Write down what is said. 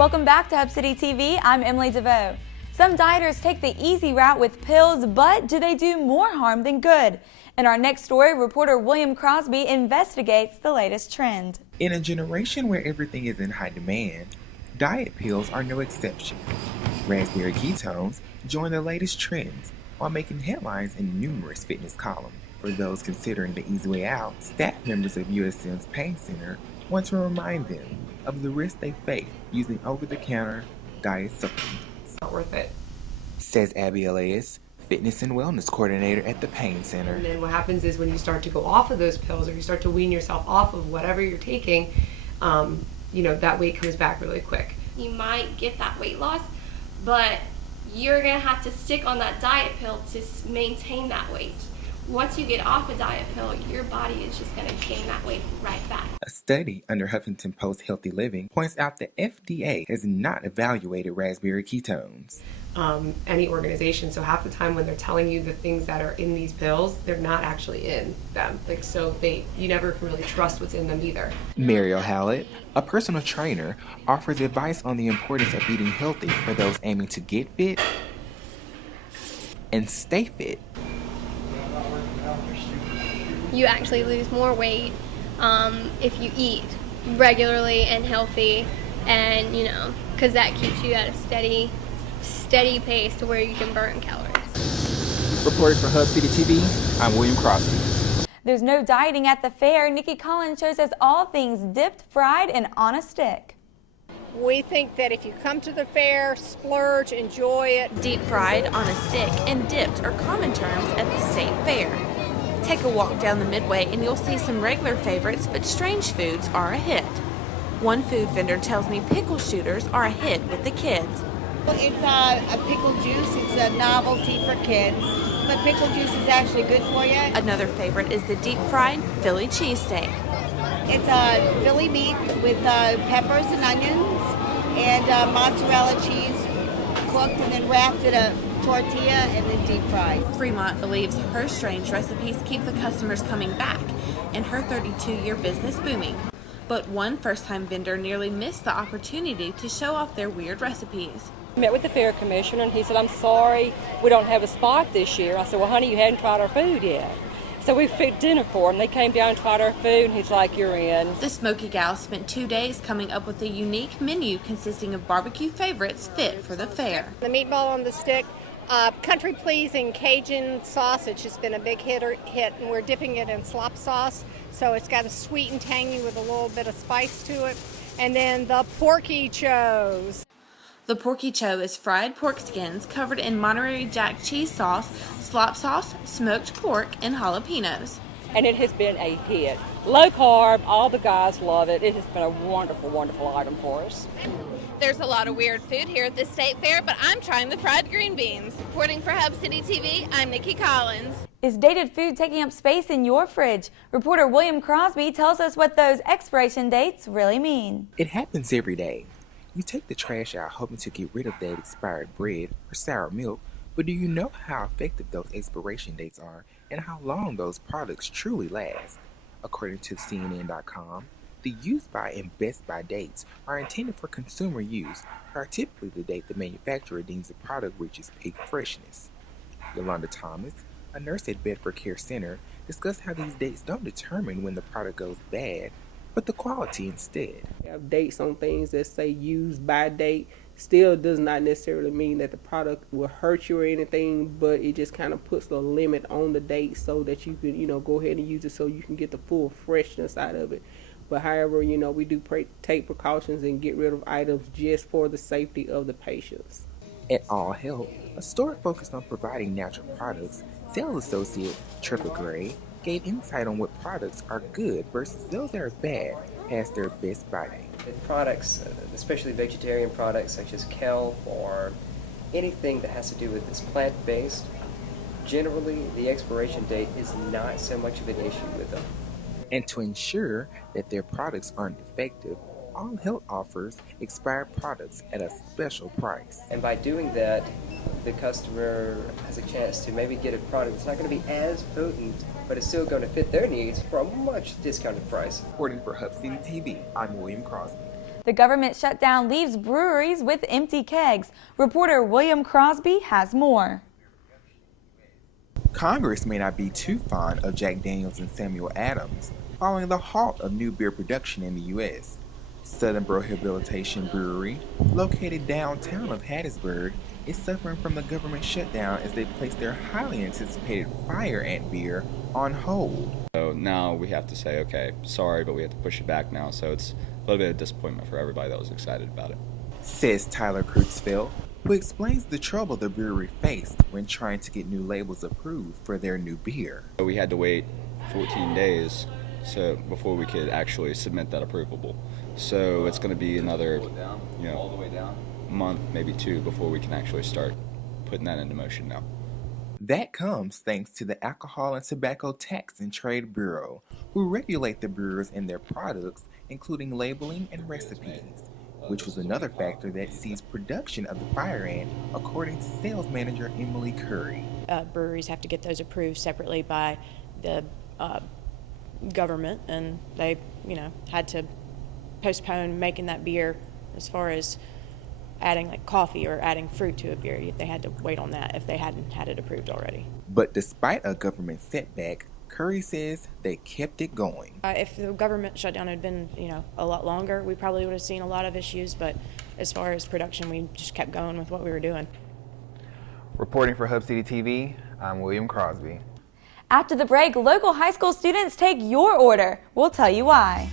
Welcome back to Hub City TV. I'm Emily DeVoe. Some dieters take the easy route with pills, but do they do more harm than good? In our next story, reporter William Crosby investigates the latest trend. In a generation where everything is in high demand, diet pills are no exception. Raspberry ketones join the latest trends while making headlines in numerous fitness columns. For those considering the easy way out, staff members of USM's Pain Center want to remind them of the risk they face using over-the-counter diet supplements. Not worth it, says Abby Elias, Fitness and Wellness Coordinator at the Pain Center. And then what happens is when you start to go off of those pills or you start to wean yourself off of whatever you're taking, that weight comes back really quick. You might get that weight loss, but you're going to have to stick on that diet pill to maintain that weight. Once you get off a diet pill, your body is just going to gain that weight right back. A study under Huffington Post Healthy Living points out the FDA has not evaluated raspberry ketones. Any organization, so half the time when they're telling you the things that are in these pills, they're not actually in them. You never can really trust what's in them either. Mariel Hallett, a personal trainer, offers advice on the importance of eating healthy for those aiming to get fit and stay fit. You actually lose more weight if you eat regularly and healthy, and because that keeps you at a steady pace to where you can burn calories. Reported for Hub City TV, I'm William Crosby. There's no dieting at the fair. Nikki Collins shows us all things dipped, fried, and on a stick. We think that if you come to the fair, splurge, enjoy it. Deep fried, on a stick, and dipped are common terms at the state fair. Take a walk down the midway and you'll see some regular favorites, but strange foods are a hit. One food vendor tells me pickle shooters are a hit with the kids. It's a pickle juice. It's a novelty for kids, but pickle juice is actually good for you. Another favorite is the deep fried Philly cheesesteak. It's Philly meat with peppers and onions and mozzarella cheese cooked and then wrapped in a tortilla and then deep fried. Fremont believes her strange recipes keep the customers coming back and her 32-year business booming. But one first-time vendor nearly missed the opportunity to show off their weird recipes. I met with the fair commissioner and he said, "I'm sorry, we don't have a spot this year." I said, "Well, honey, you hadn't tried our food yet." So we fixed dinner for them. They came down and tried our food and he's like, "You're in." The Smoky Gal spent 2 days coming up with a unique menu consisting of barbecue favorites fit for the fair. The meatball on the stick, country pleasing Cajun sausage has been a big hit, and we're dipping it in slop sauce. So it's got a sweet and tangy with a little bit of spice to it. And then the Porky Cho's. The Porky Cho is fried pork skins covered in Monterey Jack cheese sauce, slop sauce, smoked pork, and jalapenos. And it has been a hit. Low carb, all the guys love it. It has been a wonderful, wonderful item for us. There's a lot of weird food here at the state fair, but I'm trying the fried green beans. Reporting for Hub City TV, I'm Nikki Collins. Is dated food taking up space in your fridge? Reporter William Crosby tells us what those expiration dates really mean. It happens every day. You take the trash out hoping to get rid of that expired bread or sour milk, but do you know how effective those expiration dates are and how long those products truly last? According to CNN.com, the use by and best by dates are intended for consumer use, are typically the date the manufacturer deems the product reaches peak freshness. Yolanda Thomas, a nurse at Bedford Care Center, discussed how these dates don't determine when the product goes bad, but the quality instead. Have dates on things that say use by date still does not necessarily mean that the product will hurt you or anything, but it just kind of puts a limit on the date so that you can, go ahead and use it so you can get the full freshness out of it. But however, we do take precautions and get rid of items just for the safety of the patients. At All Health, a store focused on providing natural products, sales associate Trevor Gray gave insight on what products are good versus those that are bad past their best by date. Products, especially vegetarian products such as kelp or anything that has to do with this plant-based, generally the expiration date is not so much of an issue with them. And to ensure that their products aren't defective, All Health offers expired products at a special price. And by doing that, the customer has a chance to maybe get a product that's not going to be as potent, but it's still going to fit their needs for a much discounted price. Reporting for Hub City TV, I'm William Crosby. The government shutdown leaves breweries with empty kegs. Reporter William Crosby has more. Congress may not be too fond of Jack Daniels and Samuel Adams following the halt of new beer production in the U.S. Southern Rehabilitation Brewery, located downtown of Hattiesburg, is suffering from the government shutdown as they place their highly anticipated Fire Ant beer on hold. So now we have to say, okay, sorry, but we have to push it back now. So it's a little bit of disappointment for everybody that was excited about it. Says Tyler Creutzfeldt, who explains the trouble the brewery faced when trying to get new labels approved for their new beer. We had to wait 14 days before we could actually submit that approvable. So it's going to be another, month, maybe two, before we can actually start putting that into motion now. That comes thanks to the Alcohol and Tobacco Tax and Trade Bureau, who regulate the brewers and their products, including labeling and recipes, which was another factor that sees production of the Fire Ant, according to sales manager Emily Curry. Breweries have to get those approved separately by the government, and they, had to postpone making that beer as far as adding like coffee or adding fruit to a beer. They had to wait on that if they hadn't had it approved already. But despite a government setback, Curry says they kept it going. If the government shutdown had been, a lot longer, we probably would have seen a lot of issues, but as far as production, we just kept going with what we were doing. Reporting for Hub City TV, I'm William Crosby. After the break, local high school students take your order. We'll tell you why.